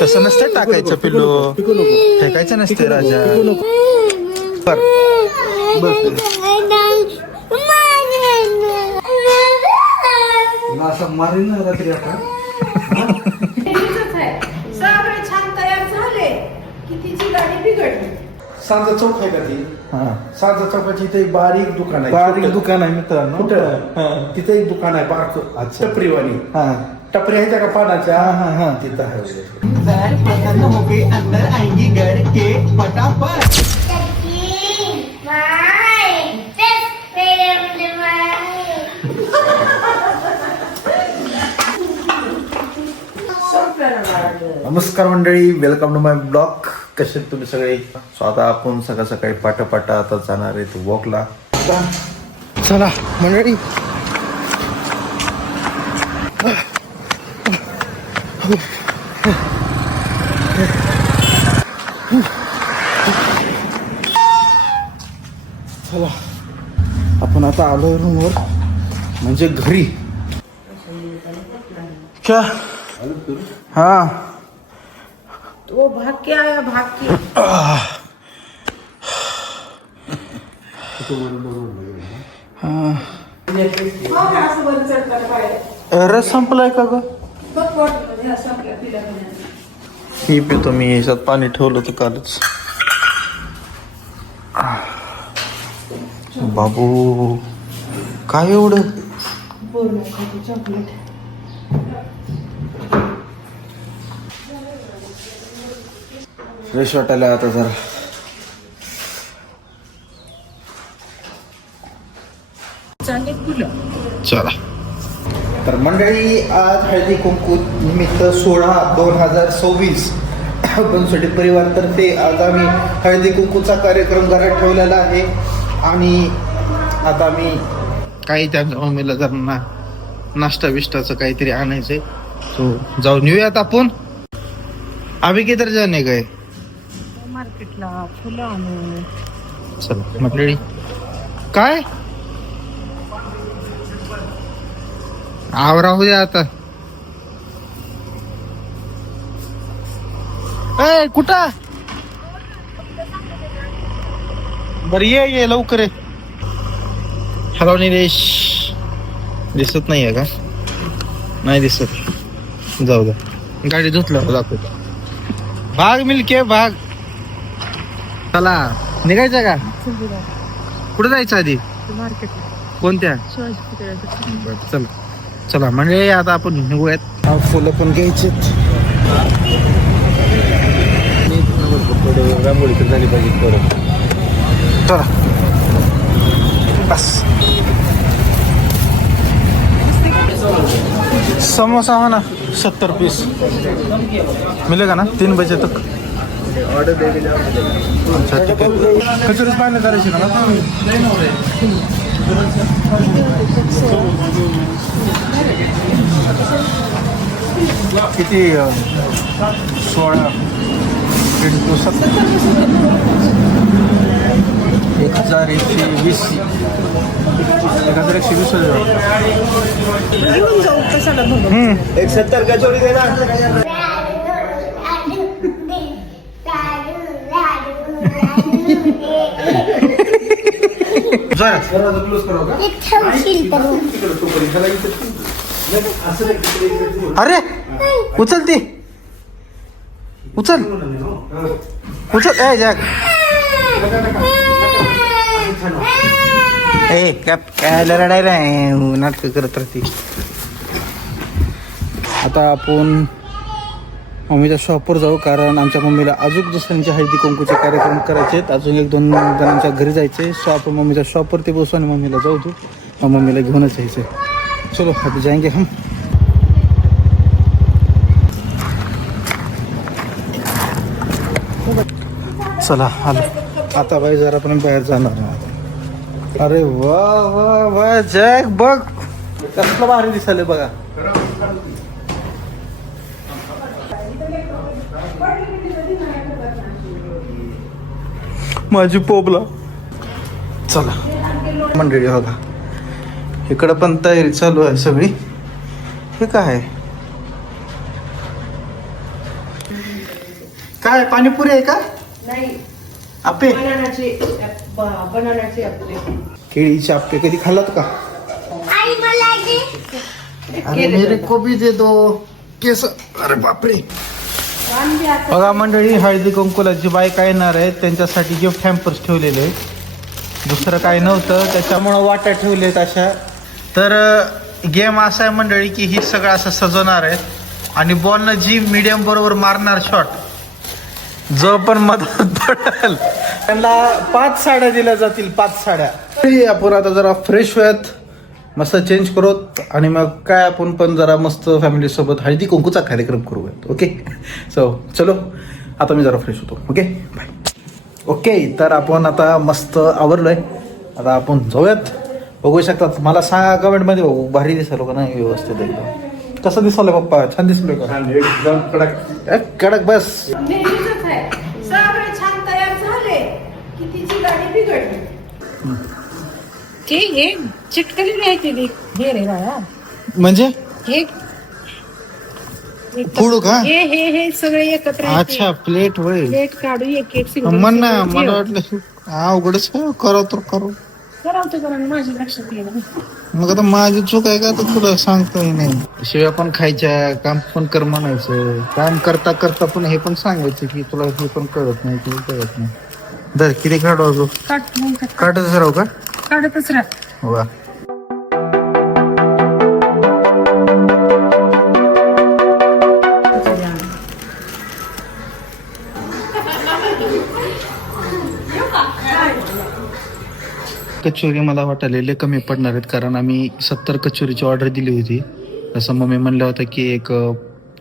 तसं नसतं टाकायचं पिल्लू, फेकायचं नसते राजा. बर असं मारीन ना रात्री आपण. छान तयार झाले की तिची गाडी बिघडली. सांजा चौक आहे का ती? सांजा चौकाची इथे एक बारीक दुकान आहे. बारीक दुकान आहे मित्रांनो. कुठं? तिथे एक दुकान आहे बारक. अच्छा. टपरीवाणी. हा टपरी आहे का पानाच्या? हा. तिथं आहे. अंदर आएंगी गड़ के फटाफट. नमस्कार मंडळी, वेलकम टू माय ब्लॉग. कसे आहेत तुम्ही सगळे? सो आता आपण सकाळ सकाळी पाटा आता जाणार आहे वॉकला. चला मंडळी. चला आपण आता आलो रूमवर, म्हणजे घरी. क्या? हाँ वो भाग के आया, भाग के. रस संपलाय का ग? ही पितो मी. ह्याच्यात पाणी ठेवलं होतं कालच. बाबू काय एवढं? चॉकलेट. फ्रेश वाटायला आता जरा. चला तर मंडळी, आज हळदी कुंकू निमित्त 16/2026 बनसोडे परिवारातर्फे आज आम्ही हळदी कुंकूचा कार्यक्रम घरात ठेवलेला आहे. आणि आता आम्ही काही त्या मम्मीला जर नाश्ता बिष्टाचं काहीतरी आणायचंय, तो जाऊन येऊयात आपण. अभी किधर जाने गए? मार्केटला फुलं आणू. चला मंडळी. काय राहू द्या आता. ए कुठं? बर ये लवकर ये. हॅलो निलेश, दिसत नाहीये का? नाही दिसत. जाऊ द्या, गाडी धुतल्यावर दाखवतो. भाग मिलके भाग. चला निघायचं का? कुठं जायचं आधी? मार्केटला. कोणत्या? शिवाजी. चला चला म्हणजे आता आपण निघूयात. फुलं पण घ्यायचे. रांगोळी तर झाली पाहिजे परत. चला बस. समोसा हो ना 70 पीस मिलेगा ना 3 बजे तक. ऑर्डर दे दिली. अच्छा ठीक आहे. कचोरीच पाहिजे करायची ना. किती? 16 into 70 1120. 1120 घेऊन जाऊ कशाला बघू. 170 कचोरी दे ना. अरे उचल उचल. ए जॅक, ए काय लढायला नाटक करत राहते. आता आपण मम्मीच्या शॉपवर जाऊ, कारण आमच्या मम्मीला अजून दुसऱ्यांच्या हळदी कुंकूचे कार्यक्रम करायचे आहेत. अजून 1-2 जणांच्या घरी जायचे. सो आपण मम्मीच्या शॉपवरती बसू आणि मम्मीला जाऊ देऊ. मम्मीला घेऊनच यायचं. चलो अभी जाएंगे हम. चला आलो आता. बाई जरा पण बाहेर जाणार नाही. अरे वा वा वा जॅक, बघ कसलं भारी दिसायले बघा. माझी पोबला. चला मंडळी बघा, इकडं पण तयारी चालू आहे सगळी. हे काय काय पाणीपुरी आहे का? नाही, आपे बनानाचे आपले. केळीचे आपे कधी खाल्लात का? आई मला अरे मेरे को भी दे दो. केस, अरे बापरे. बघा मंडळी, हळदी कुंकूला जी बायका येणार आहेत त्यांच्यासाठी गिफ्ट हॅम्पर्स ठेवलेले आहेत. दुसरं काय नव्हतं, त्याच्यामुळं वाट्या ठेवलेत अशा. तर गेम असा आहे मंडळी की ही सगळं असं सजवणार आहेत आणि बॉलनं जी मीडियम बरोबर मारणार शॉट, जो पण मदत पडेल त्यांना 5 साड्या दिल्या जातील. 5 साड्या. आपण आता जरा फ्रेश होऊयात, मस्त चेंज करूत आणि मग काय आपण पण जरा मस्त फॅमिली सोबत हळदी कुंकूचा कार्यक्रम करूयात. ओके, सो चलो आता मी जरा फ्रेश होतो. Okay bye. ओके, तर आपण आता मस्त आवरलोय, आता आपण जाऊयात. बघू शकतात. मला सांगा कमेंटमध्ये, बघू भारी दिसालो का नाही व्यवस्थित एकदम. कसं दिसालं पप्पा? छान दिसलोय का? एकदम कडक. कडक बस. नेहमीच आहे. सगळे छान तयार झाले की तिची गाडी बिघडली. ते हे चिटकलेली आहे ते हे रे बाळा. म्हणजे हे फोडू का? हे सगळे एकत्र आहेत. अच्छा, प्लेट वय. प्लेट काढू एक एक म्हण ना, मला वाटलं अवघडच करा तर करू. करावतो करा माझ्या लक्षात येईल. मग आता माझी चूक आहे का तर तुला सांगतोय नाही. शिव्या पण खायच्या, काम पण कर म्हणायचं. काम करता करता पण हे पण सांगायचं की तुला हे पण कळत नाही, तुला कळत नाही. दर किती काढू अजून? काढतच राहू का? काढतच राह. वा. कचोरी मला वाटायला कमी पडणार आहेत, कारण आम्ही 70 कचोरीची ऑर्डर दिली होती. तसं मम्मी म्हणलं होतं की एक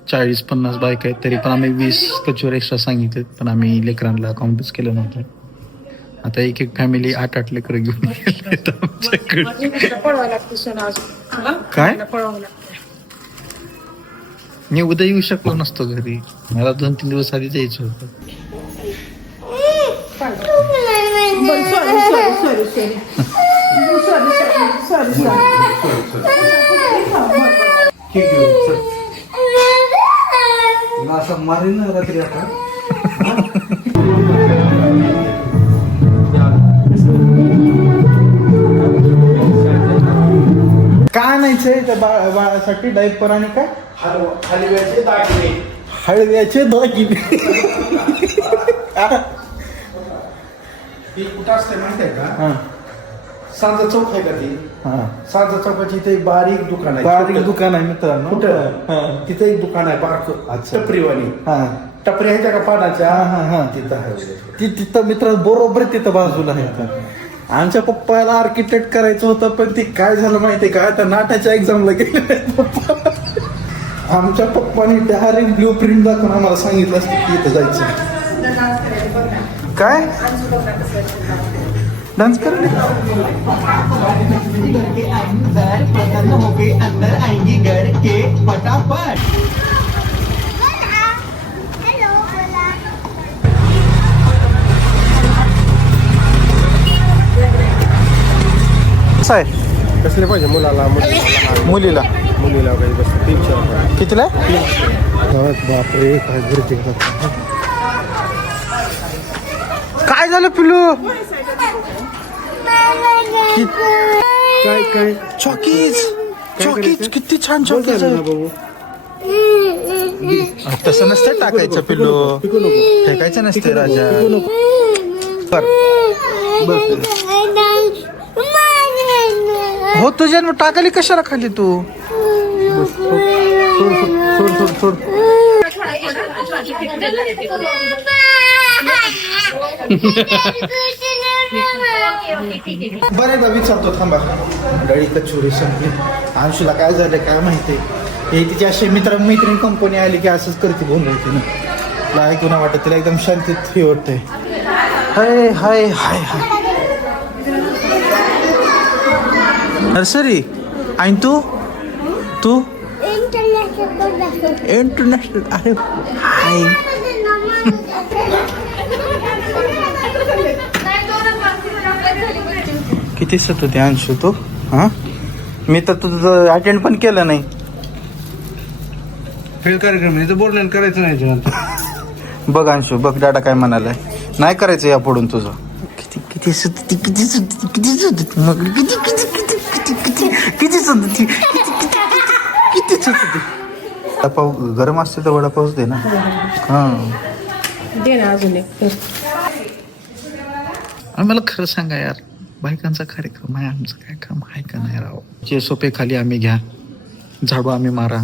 40-50 बाईक आहेत, तरी पण आम्ही 20 कचोरी एक्स्ट्रा सांगितलेत, पण आम्ही लेकरांना काउंटच केलं नव्हतं. आता एक एक फॅमिली 8-8 लेकरं घेऊन गेलेत आमच्याकडे. पळवा लागतो सोना अजून. काय? पळवावं लागतं. मी उद्या येऊ शकलो नसतो घरी, मला 2-3 दिवस आधी जायचं होतं. असं मारीन ना रात्री आता. काय आणायचंय त्या बाळासाठी? डायपर आणि काय? हलव्याचे दागिने. हळव्याचे दागिने. ही कुठं असते माहिती आहे का? हा सांजा चौक आहे का ती? हा. सांजा चौकाची इथे एक बारीक दुकान आहे. बारीक दुकान आहे मित्रांनो. कुठं? तिथे एक दुकान आहे बारक. अच्छा. टपरीवाणी. हा टपरी आहे त्या का पानाच्या? हा हा. तिथं आहे. तिथं मित्र बरोबर तिथं बाजूला आहे. आमच्या पप्पाला आर्किटेक्ट करायचं होतं, पण ते काय झालं माहितीये का, आता नाट्याच्या एक्झामला गेले पप्पा. आमच्या पप्पानी डायरेक्ट ब्ल्यू प्रिंट दाखवून आम्हाला सांगितलं असतं की इथं जायचं. काय डान्स कर? के अंदर पतंग होके अंदर आएंगी गड़ के फटाफट. कसं आहे? कसले पाहिजे मुलाला? मुलीला मुलीला वगैरे बस 300 रुपये. कितीला? बापरे, काय गर्दी. काय झालं पिलू? काय काय चॉकीज चॉकीज किती छान चॉकीज आहे. बाबू? तसं नसतं टाकायचं पिल्लू, फेकायचं नसते राजा. हो तुझ्या टाकाली कशाला खाली तू? सोड सोड सोड. बरेचदा विचारतो थांबा. मंडळी कचोरी संपली. अंशूला काय झालं काय माहिती. हे तिची अशी मैत्रीण कंपनी आली की असंच करते, बोलून तिनं. तिला ऐकू नाही वाटत, तिला एकदम शांतीत हे वाटतंय. हाय हाय हाय हाय. नर्सरी आणि तू तू इंटरनॅशनल. अरे हाय. किती सत होते अंशू तो? हां मी तर तुझं अटेंड पण केलं नाही. फेल कार्यक्रम आहे, बोलणं करायचं नाही याच्यानंतर. बघ अंशू, बघ दादा काय म्हणालाय, नाही करायचं या पुढून तुझं. किती किती सुटती, किती सुटती, किती सुटती, मग किती किती किती किती किती किती सुटती, किती सुटती. वडापाव गरम असते तर वडापावच दे ना. हां, दे ना अजून एक. आम्हाला खरं सांगा यार, बायकांचा कार्यक्रम आहे, आमचं काय काम आहे का नाही राव. जे सोपे खाली आम्ही घ्या, झाडू आम्ही मारा,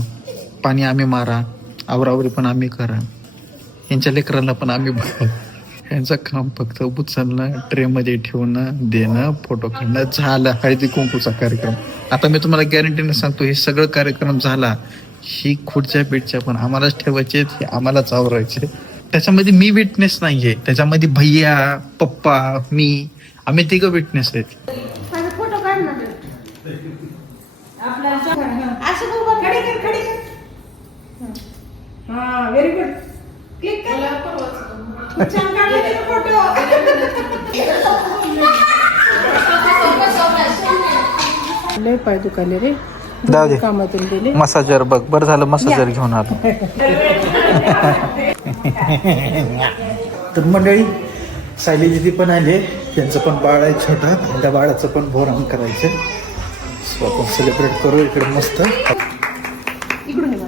पाणी आम्ही मारा, आवरावरी पण आम्ही करा, यांच्या लेकरांना पण आम्ही बघा. यांचं काम फक्त उचलणं, ट्रेमध्ये ठेवणं, देणं, फोटो काढणं, झालं हळदी कुंकूचा कार्यक्रम. आता मी तुम्हाला गॅरंटीने सांगतो, हे सगळं कार्यक्रम झाला, ही खुर्च्या पिठच्या पण आम्हालाच ठेवायचे, हे आम्हालाच आवरायचे. त्याच्यामध्ये मी विटनेस नाहीये, त्याच्यामध्ये भैया, पप्पा, मी, आम्ही तिघं विटनेस आहेत. माझा फोटो काढ ना. आपला असं उभं खडी कर, खडी कर. हा, व्हेरी गुड. क्लिक कर. छान काढले ते फोटो. लय पाय दुखाले रे, जाऊ दे. कामातून गेले. मसाजर बघ, बरं झालं मसाजर घेऊन आलो. तर मंडळी, सायली दिदी पण आले, त्यांचं पण बाळ आहे छोटा, त्या बाळाचं पण भोरण करायचं. सो आपण सेलिब्रेट करू इकडे मस्त. इकडून ये बाळा.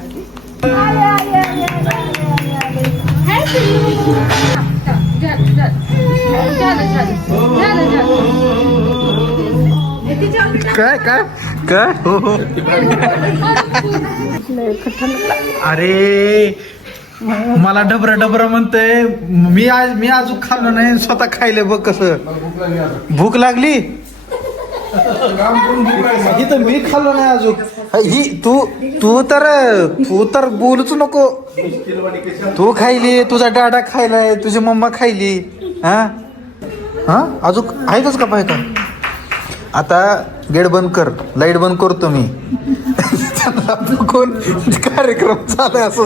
काय काय काय हो हो. अरे मला डबरा डबरा म्हणतंय, मी अजून खाल्लो नाही, स्वतः खायले बघ कसं. भूक लागली ही तर मी खाल्लो नाही अजून. ही तू तर बोलूच नको. तू खायली, तुझा डाडा खायलाय, तुझी मम्मा खायली. हा अजून आहेतच का पाहिजे. आता गेट बंद कर, लाईट बंद करतो मी. कोण कार्यक्रम चालाय असं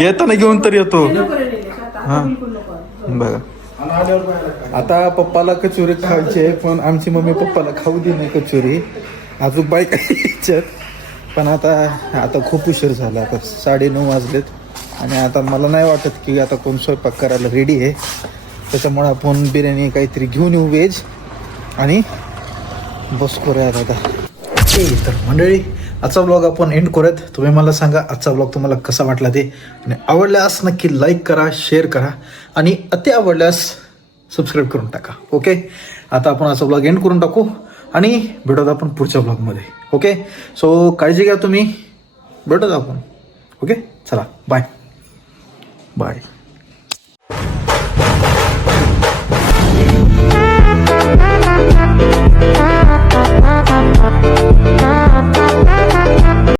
येताना घेऊन तर येतो. हा बघा, आता पप्पाला कचोरी खायची आहे, पण आमची मम्मी पप्पाला खाऊ दे नाही कचोरी. अजून बाईक याच्यात पण आता खूप उशीर झाला, आता 9:30 वाजलेत. आणि आता मला नाही वाटत की आता कोण स्वयंपाक करायला रेडी आहे. त्याच्यामुळे आपण बिर्याणी काहीतरी घेऊन येऊ व्हेज आणि बस करूयात आता. तर मंडळी, आजचा ब्लॉग आपण एंड करूयात. तुम्ही मला सांगा आजचा ब्लॉग तुम्हाला कसा वाटला ते, आणि आवडल्यास नक्की लाईक करा, शेअर करा, आणि अति आवडल्यास सबस्क्राईब करून टाका. ओके, आता आपण आजचा ब्लॉग एंड करून टाकू आणि भेटूयात आपण पुढच्या ब्लॉगमध्ये. ओके, सो काळजी घ्या तुम्ही, भेटूयात आपण. ओके, चला बाय बाय.